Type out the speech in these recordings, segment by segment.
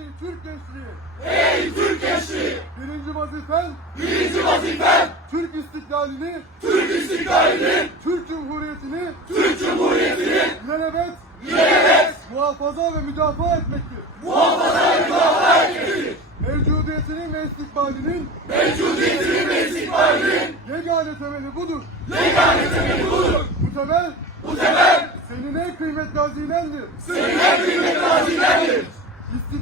Ey Türk gençliği! Ey Türk gençliği! Birinci vazifen Birinci vazifen Türk istiklalini, Türk istiklalini, Türk Cumhuriyeti'ni Türk Cumhuriyeti'ni ilelebet, ilelebet, muhafaza ve müdafaa etmektir. muhafaza ve müdafaa etmektir. Mevcudiyetinin ve istikbalinin Mevcudiyetinin ve istikbalinin yegane temeli budur. yegane temeli budur. Bu temel Bu temel senin en kıymetli hazinendir. senin en kıymetli hazinendir.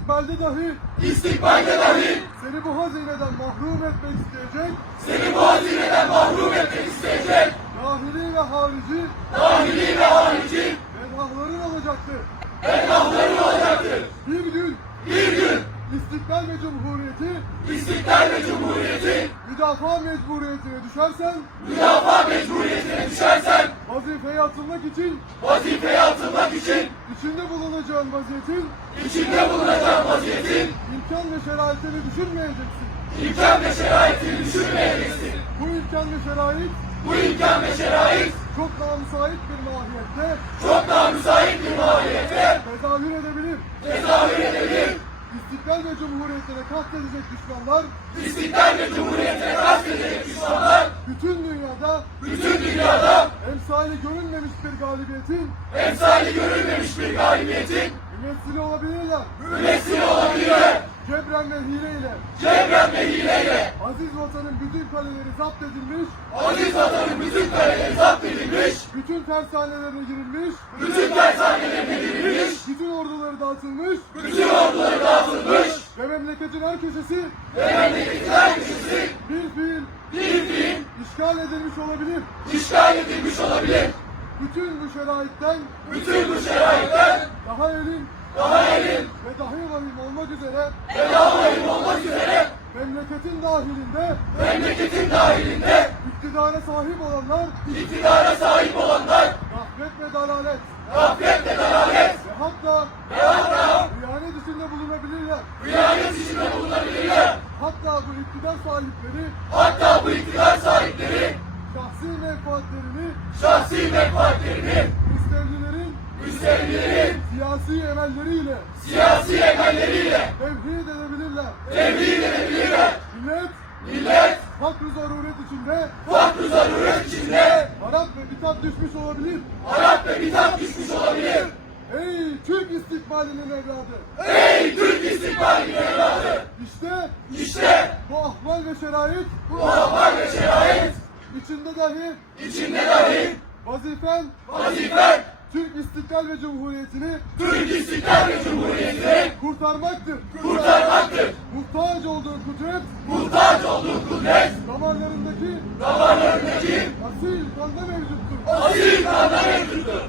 İstikbalde dahi. İstikbalde dahi. Seni bu hazineden mahrum etmek isteyecek. Seni bu hazineden mahrum etmek isteyecek. Dahili ve harici. Dahili ve harici. Bedahların olacaktır. bedbahtların olacaktır. Bir gün. Bir gün. İstiklal ve Cumhuriyeti. İstiklal ve Cumhuriyeti. Müdafaa mecburiyetine düşersen. Müdafaa mecburiyetine düşersen. Vazifeye atılmak için vazifeye atılmak için içinde bulunacağın vaziyetin içinde bulunacağın vaziyetin imkan ve şeraitini düşünmeyeceksin. imkan ve şeraitini düşünmeyeceksin. Bu imkan ve şerait Bu imkan ve şerait çok daha müsait bir mahiyette çok daha müsait bir mahiyette tezahür edebilir. tezahür edebilir. İstiklal ve Cumhuriyetine kastedecek düşmanlar İstiklal ve Cumhuriyetine kastedecek düşmanlar bütün dünyada bütün dünyada emsali görünmemiş bir galibiyetin emsali görülmemiş bir galibiyetin mümessili olabilirler. mümessili olabilirler. Cebren ve hileyle. Cebren ve hileyle. Aziz vatanın bütün kaleleri zapt edilmiş, aziz vatanın bütün kaleleri zapt edilmiş, bütün tersanelerine girilmiş, bütün tersanelerine girilmiş, bütün orduları dağıtılmış. Bütün orduları dağıtılmış. Ve memleketin her köşesi. Ve memleketin her köşesi. Bir fiil. Bir fiil. İşgal edilmiş olabilir. işgal edilmiş olabilir. Bütün bu şeraitten Bütün bu şeraitten daha elin daha elin ve dahi vahim olmak üzere. Ve daha vahim olmak üzere. Memleketin dahilinde. Memleketin dahilinde. İktidara sahip olanlar. İktidara sahip olanlar. Gaflet ve dalalet. Gaflet ve dalalet. Ve hatta Hatta bu iktidar sahipleri Hatta bu iktidar sahipleri şahsi menfaatlerini şahsi menfaatlerini müstevlilerin müstevlilerin siyasi emelleriyle siyasi emelleriyle tevhid edebilirler. tevhid edebilirler. Millet Millet fakr zaruret içinde farklı zaruret içinde harap ve bitat düşmüş olabilir. Arap ve bitap düşmüş olabilir. Ey Türk istikbalinin evladı! Ey Türk istikbalinin evladı! İşte İşte. bu ahval ve şerait. Bu ahval ve şerait. İçinde dahi. İçinde dahi. Vazifen. Vazifen. Türk İstiklal ve Cumhuriyeti'ni. Türk İstiklal ve Cumhuriyeti'ni. Kurtarmaktır. kurtarmaktır. Muhtaç olduğu kudret. Muhtaç olduğu kudret. Damarlarındaki. Damarlarındaki. Asil kanda mevcuttur. asil kanda mevcuttur.